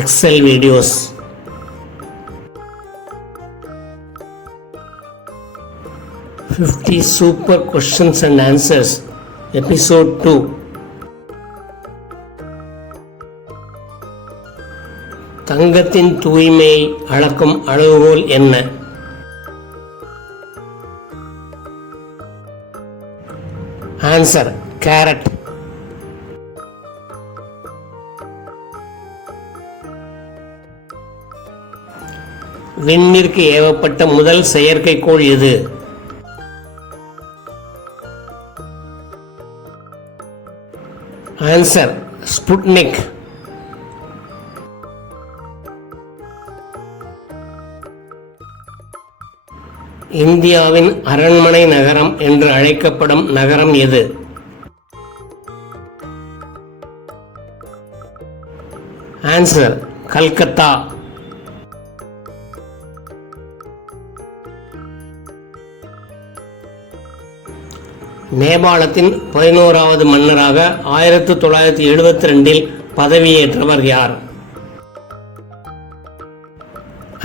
Excel videos. "50 Super Questions and Answers" Episode 2. தங்கத்தின் தூய்மையை அளக்கும் அளவுகோல் என்ன? Answer: carrot. விண்ணிற்கு ஏவப்பட்ட முதல் செயற்கைக்கோள் எது? Answer: Sputnik. இந்தியாவின் அரண்மனை நகரம் என்று அழைக்கப்படும் நகரம் எது? ஆன்சர்: கல்கத்தா. நேபாளத்தின் 11வது மன்னராக 1972 பதவியேற்றவர் யார்?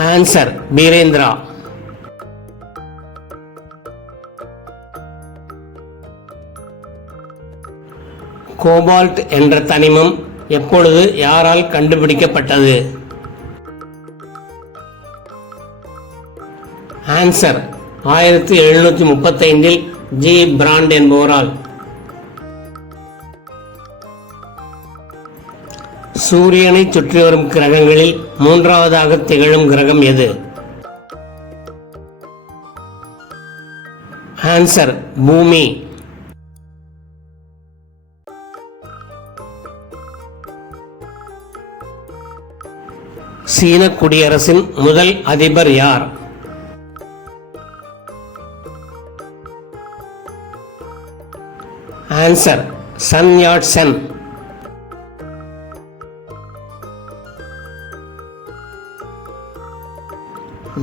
ஆன்சர்: பீரேந்திரா. கோபால்ட் என்ற தனிமம் எப்பொழுது யாரால் கண்டுபிடிக்கப்பட்டது? Answer: 1735 G. பிராண்ட் என்பவரால். சூரியனை சுற்றி வரும் கிரகங்களில் மூன்றாவதாக திகழும் கிரகம் எது? ஆன்சர்: பூமி. சீன குடியரசின் முதல் அதிபர் யார்? Answer: Sun Yat Sen.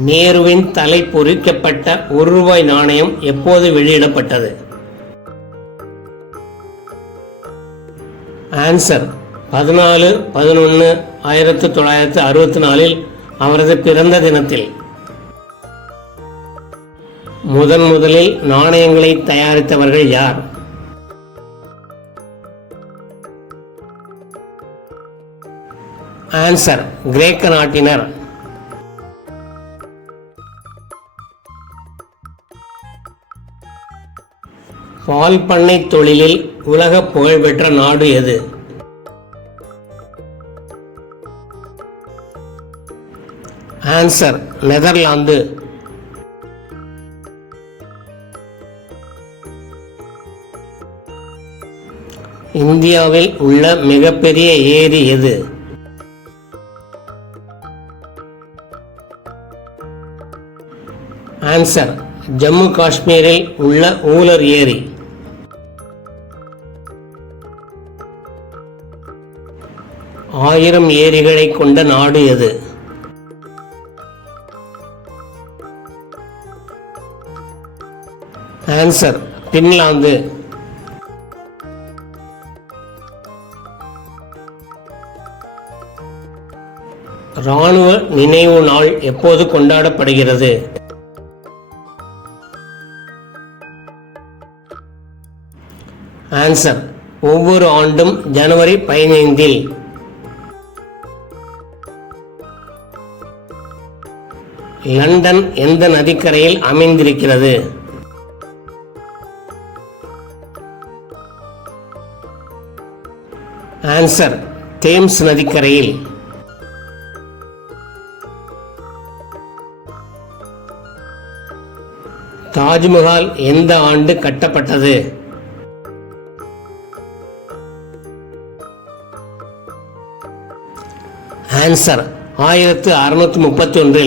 நேருவின் தலை பொறிக்கப்பட்ட ₹1 நாணயம் எப்போது வெளியிடப்பட்டது? ஆன்சர்: 14/11/1964 அவரது பிறந்த தினத்தில். முதலில் நாணயங்களை தயாரித்தவர்கள் யார்? ஆன்சர்: கிரேக்க நாட்டினர். பால் பண்ணை தொழிலில் உலக புகழ்பெற்ற நாடு எது? Answer: Netherlands. இந்தியாவில் உள்ள மிகப்பெரிய ஏரி எது? ஆன்சர்: ஜம்மு காஷ்மீரில் உள்ள ஊலர் ஏரி. ஆயிரம் ஏரிகளை கொண்ட நாடு எது? Answer: Finland. இராணுவ நினைவு நாள் எப்போது கொண்டாடப்படுகிறது? ஆன்சர்: ஒவ்வொரு ஆண்டும் ஜனவரி 15. லண்டன் எந்த நதிக்கரையில் அமைந்திருக்கிறது? ஆன்சர்: தேம்ஸ் நதிக்கரையில். தாஜ்மஹால் எந்த ஆண்டு கட்டப்பட்டது? ஆன்சர்: 1631.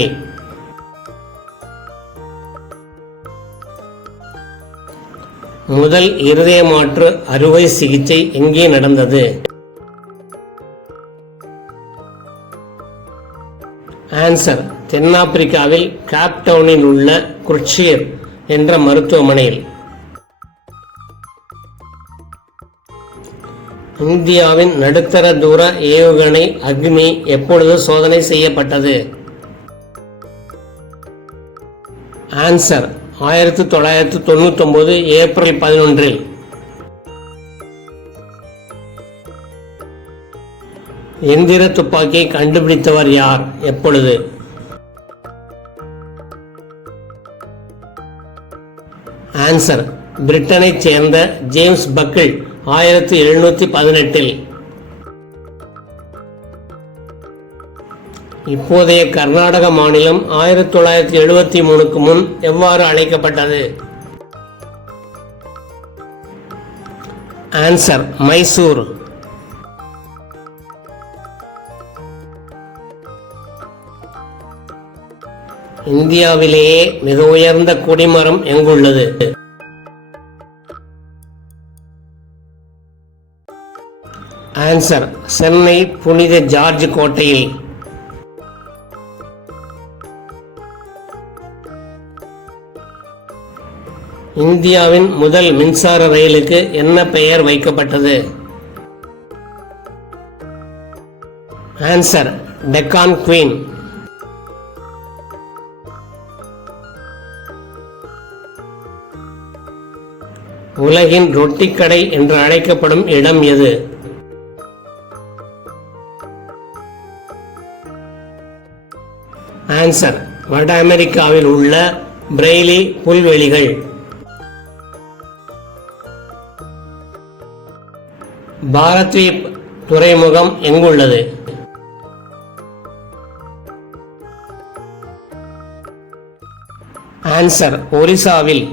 முதல் இருதய மாற்று அறுவை சிகிச்சை எங்கே நடந்தது? ஆன்சர்: தென்னாப்பிரிக்காவில் கேப்டவுனில் உள்ள குருட்ஷியர் என்ற மருத்துவமனையில். இந்தியாவின் நடுத்தர தூர ஏவுகணை அக்னி எப்பொழுது சோதனை செய்யப்பட்டது? Answer 1999 April 11. எந்திர துப்பாக்கியை கண்டுபிடித்தவர் யார்? எப்பொழுது? ஆன்சர் பிரிட்டனைச் சேர்ந்த ஜேம்ஸ் பக்கிள் 1718. இப்போதைய கர்நாடக மாநிலம் 1973க்கு முன் எவ்வாறு அழைக்கப்பட்டது? ஆன்சர் மைசூர். இந்தியாவிலேயே மிக உயர்ந்த கொடிமரம் எங்குள்ளது? ஆன்சர் சென்னை புனித ஜார்ஜ் கோட்டையில். இந்தியாவின் முதல் மின்சார ரயிலுக்கு என்ன பெயர் வைக்கப்பட்டது? Answer Deccan queen. உலகின் ரொட்டி கடை என்று அழைக்கப்படும் இடம் எது? ஆன்சர் வட அமெரிக்காவில் உள்ள பிரெய்லி புல்வெளிகள். பாரத்வீப் துறைமுகம் எங்குள்ளது? ஆன்சர் ஒரிசாவில்.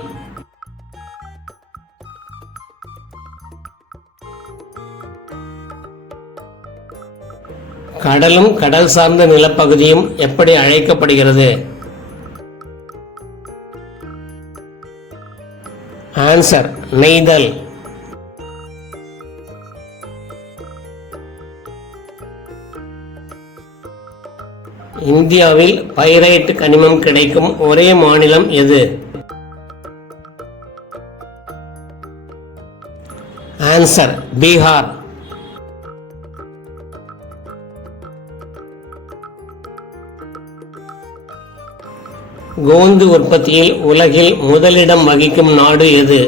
கடலும் கடல் சார்ந்த நிலப்பகுதியும் எப்படி அழைக்கப்படுகிறது? ஆன்சர் நெய்தல். இந்தியாவில் பைரைட் கனிமம் கிடைக்கும் ஒரே மாநிலம் எது? ஆன்சர் பீகார். கோந்து உற்பத்தியில் உலகில் முதலிடம் வகிக்கும் நாடு எது?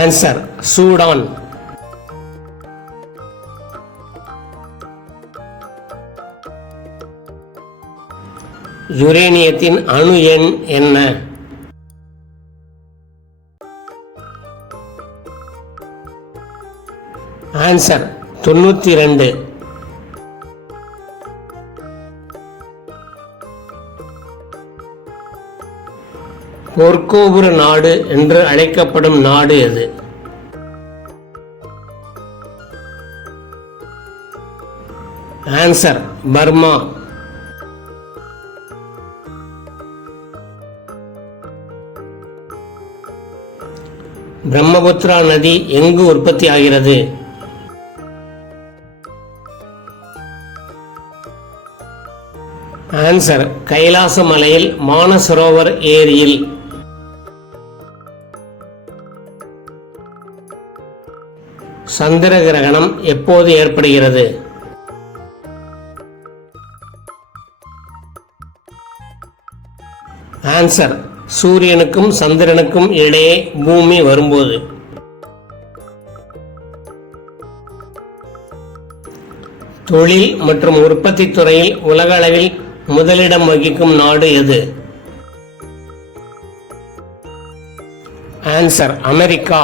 Answer Sudan. யுரேனியத்தின் அணு எண் என்ன? ஆன்சர் 92. பொற்கோபுர நாடு என்று அழைக்கப்படும் நாடு எது? Answer Burma. பிரம்மபுத்திரா நதி எங்கு உற்பத்தி ஆகிறது? ஆன்சர் கைலாச மலையில் மானசரோவர் ஏரியில். சந்திர கிரகணம் எப்போது ஏற்படுகிறது? ஆன்சர் சூரியனுக்கும் சந்திரனுக்கும் இடையே பூமி வரும்போது. தொழில் மற்றும் உற்பத்தி துறையில் உலக அளவில் முதலிடம் வகிக்கும் நாடு எது? Answer America.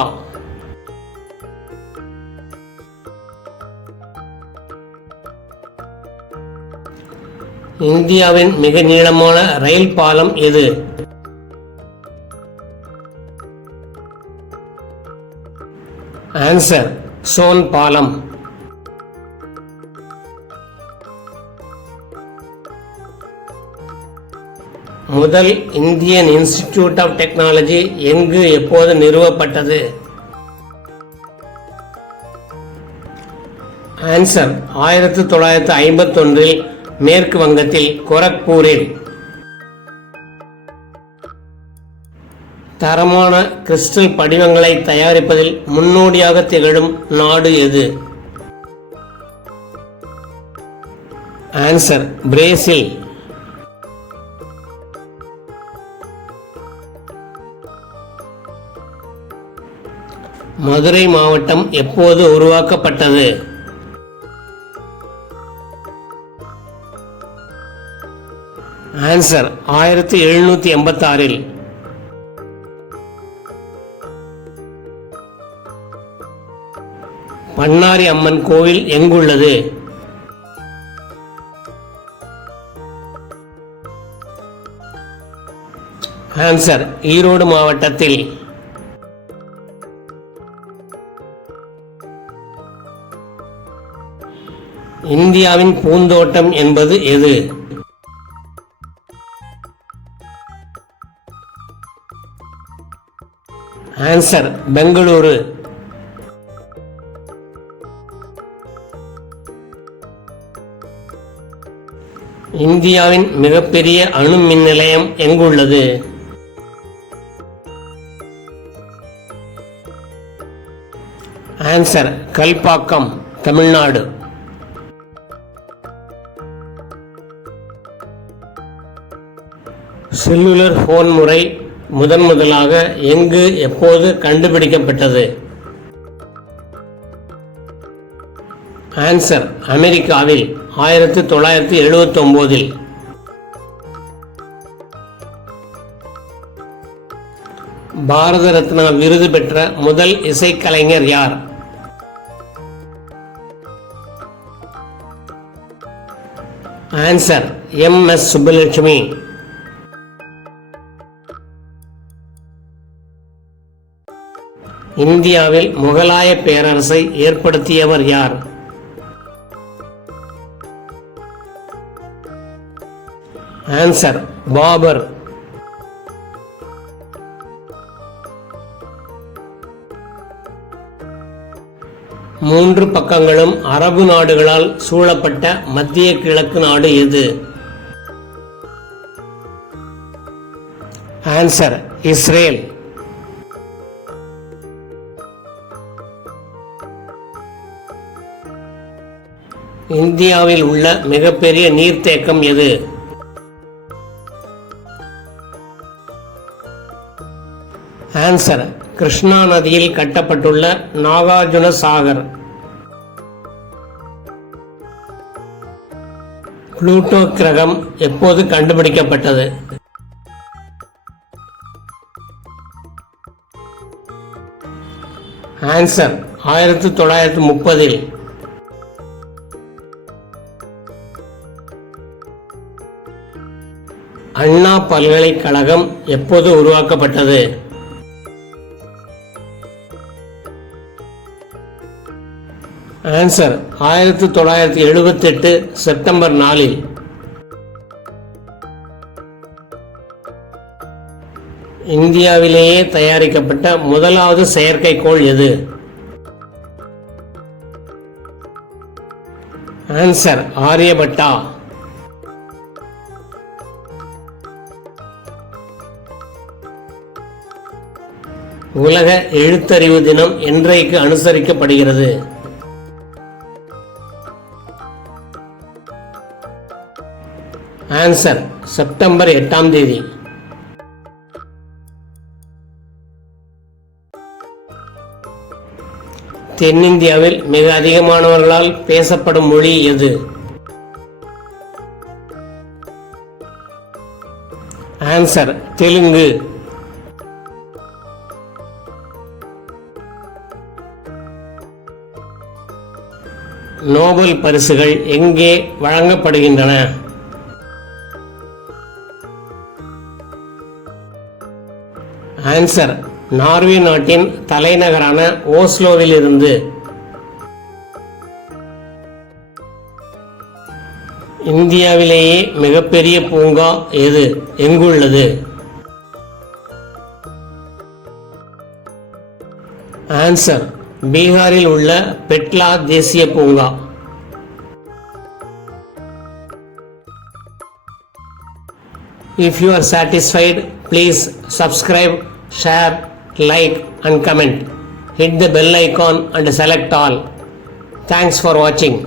இந்தியாவின் மிக நீளமான ரயில் பாலம் எது? ஆன்சர் சோன் பாலம். முதல் இந்தியன் இன்ஸ்டிடியூட் ஆஃப் டெக்னாலஜி எங்கு எப்போது நிறுவப்பட்டது? ஆன்சர் 1951 மேற்கு வங்கத்தில் கோரக்பூரில். தரமான கிறிஸ்டல் படிவங்களை தயாரிப்பதில் முன்னோடியாக திகழும் நாடு எது? Answer Brazil. மதுரை மாவட்டம் எப்போது உருவாக்கப்பட்டது? ஆன்சர் 1786. பண்ணாரி அம்மன் கோவில் எங்குள்ளது? ஆன்சர் ஈரோடு மாவட்டத்தில். இந்தியாவின் பூந்தோட்டம் என்பது எது? ஆன்சர் பெங்களூரு. இந்தியாவின் மிகப்பெரிய அணு மின் நிலையம் எங்குள்ளது? Answer Kalpakkam, Tamil Nadu. Cellular phone முறை முதலாக எங்கு எப்போது கண்டுபிடிக்கப்பட்டது? ஆன்சர் அமெரிக்காவில் 1979. பாரத ரத்னா விருது பெற்ற முதல் இசைக்கலைஞர் யார்? Answer MS Subbulakshmi. இந்தியாவில் முகலாய பேரரசை ஏற்படுத்தியவர் யார்? ஆன்சர் பாபர். மூன்று பக்கங்களும் அரபு நாடுகளால் சூழப்பட்ட மத்திய கிழக்கு நாடு எது? Answer Israel. இந்தியாவில் உள்ள மிகப்பெரிய நீர்த்தேக்கம் எது? ஆன்சர் கிருஷ்ணா நதியில் கட்டப்பட்டுள்ள நாகார்ஜுன சாகர். புளூட்டோ கிரகம் எப்போது கண்டுபிடிக்கப்பட்டது? ஆன்சர் 1930. அண்ணா பல்கலைக்கழகம் எப்போது உருவாக்கப்பட்டது? Answer 1978 September 4. இந்தியாவிலேயே தயாரிக்கப்பட்ட முதலாவது செயற்கைக்கோள் எது? ஆன்சர் ஆரியபட்டா. உலக எழுத்தறிவு தினம் என்றைக்கு அனுசரிக்கப்படுகிறது? Answer September 8. தென்னிந்தியாவில் மிக அதிகமானவர்களால் பேசப்படும் மொழி எது? ஆன்சர் தெலுங்கு. நோபல் பரிசுகள் எங்கே வழங்கப்படுகின்றன? ஆன்சர் நார்வே நாட்டின் தலைநகரான ஓஸ்லோவில் இருந்து. இந்தியாவிலேயே மிகப்பெரிய பூங்கா எது? எங்குள்ளது? ஆன்சர் பீகாரில் உள்ள பெட்லா தேசிய பூங்கா. If you are satisfied, please subscribe share, like and comment. Hit the bell icon and select all. Thanks for watching.